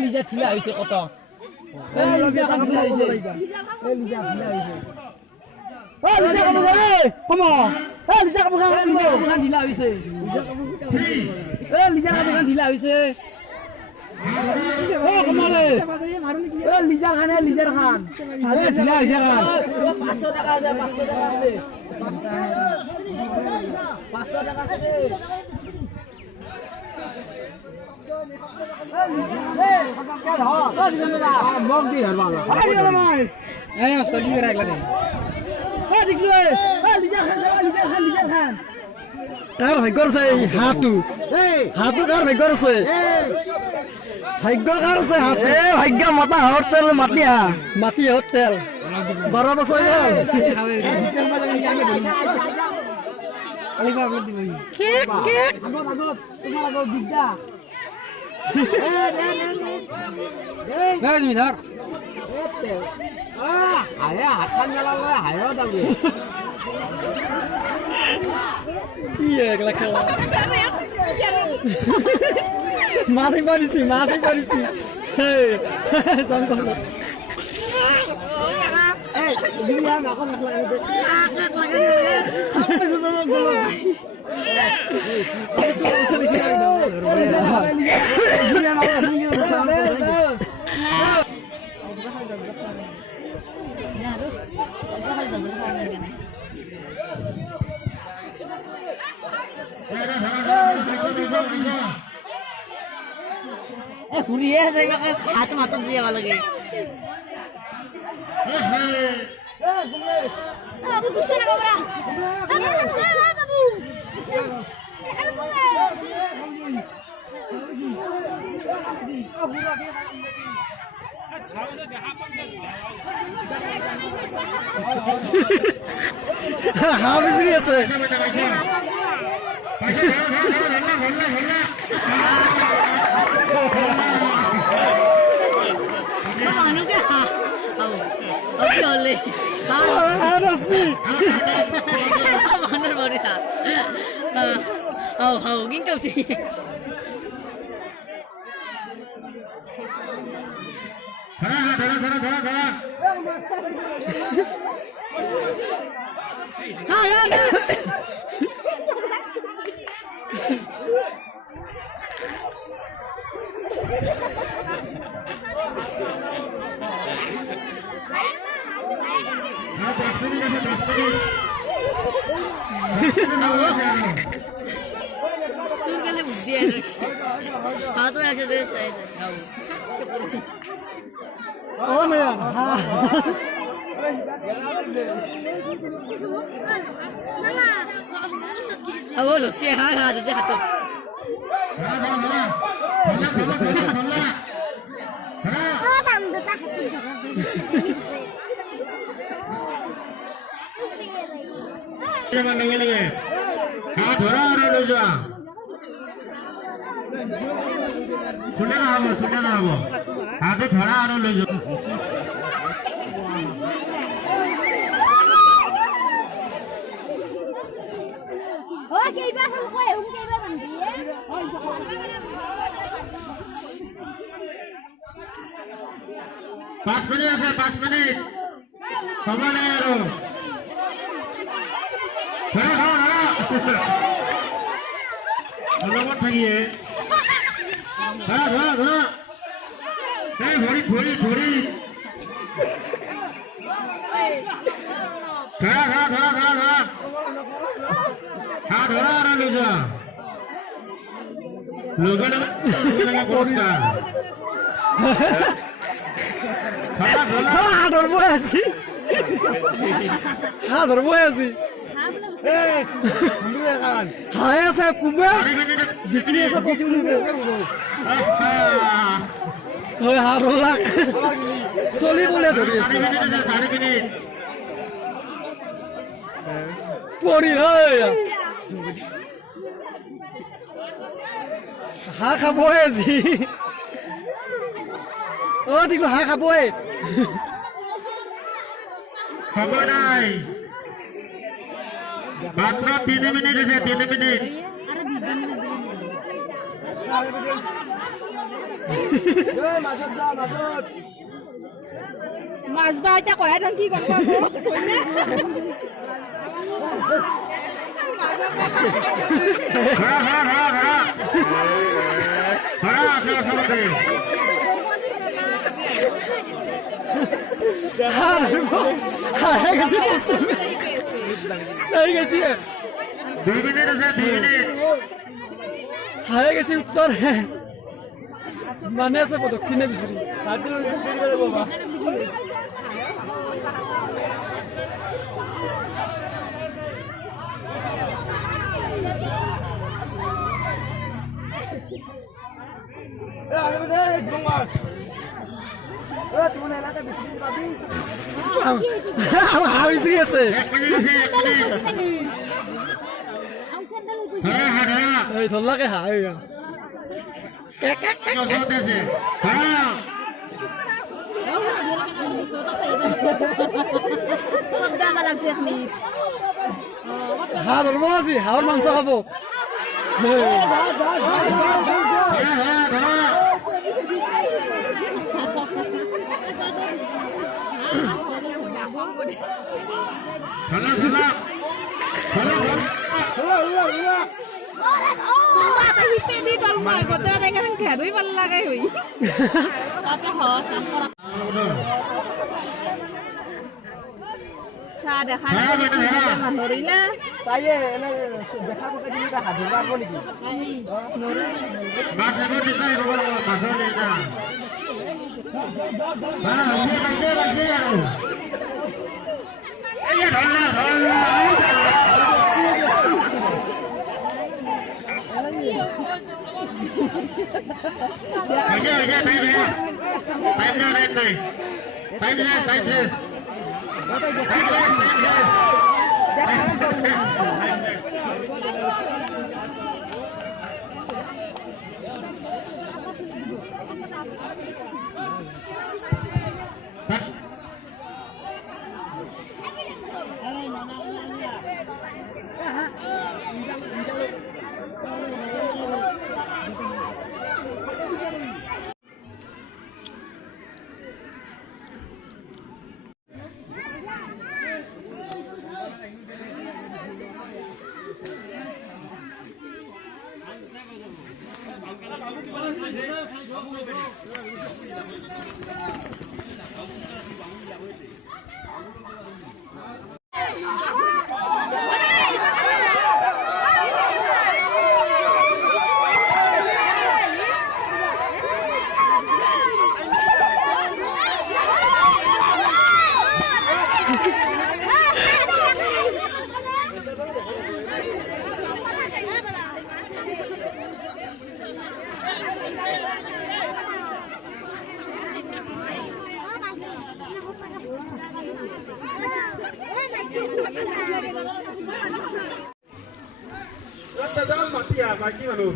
লিজা ঠিলা হৈছে কত ঢিলা হৈছে লিজাৰ খান লিজাৰ খান ঢিলা হৈছে 500 টাকা আছে 500 টাকা আছে 500 টাকা আছে কাৰ ভাগ্যৰ আছে হাতটো কাৰ ভাগ্যৰ আছে ভাগ্য কাৰ আছে হাত ভাগ্য মাতা হৰ তেল মাটি হৰ তেল 12 বছৰ কি একলা খেলা মাছই পারিছি জঙ্গল ঘুরিয়ে হাত মাথা দিয়ে ভালো লাগে বাবু গুছে না বাবরা বাবু হাবিজি আছে Awolo, si ha de hato. हाथ धरा और ले जा सुने ना हबो हाथ धरा और ले जा ओ के बा हम कोई हम के बा बंदी है 5 मिनट আছে 5 मिनट সময় নাই আৰু অলপত থাকিয়ে ধৰা এই ঘড়ি ধৰা হাত ধৰা আৰু লৈ যোৱা লগে পুৰস্কাৰ হাতৰ বৈ আছি হাই আছে কুমে বিচি আছে হয় হাৰলাক চলিবলৈ ধৰি আছে 4 মিনিট পৰি হয় হা খাবই আজি টিকলু হাঁহ খাবই খবর নাই মাত্র 3 মিনিট আছে 3 মিনিট মাছ বা এটা কয় কি করব হারে গেছি উত্তর মানে আছে দক্ষিণে বিচাৰি আছে ধৰলাকে হা হা ধৰব আজি হাওৰ মাংস খাবো খেদই ভাল লাগে হই চাহ দেখা ধৰি না মাইকী মানুহ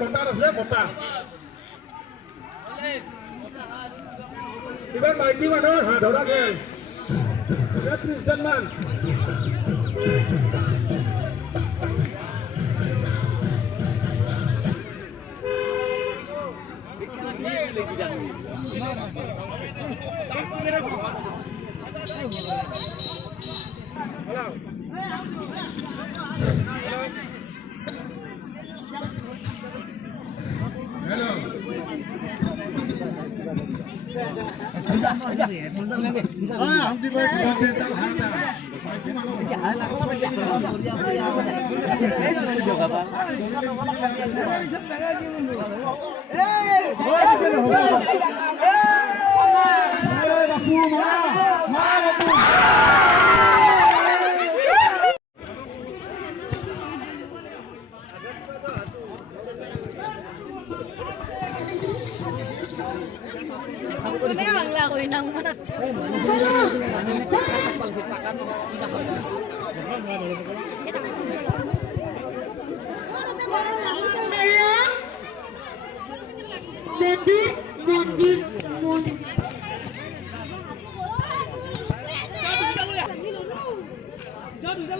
ভোটাৰ আছে ভোটাৰ ইমান মাইকী মানুহৰ হাত ধৰা গেল 30জন মান মন্দিৰ মন্দিৰ মন্দিৰ যা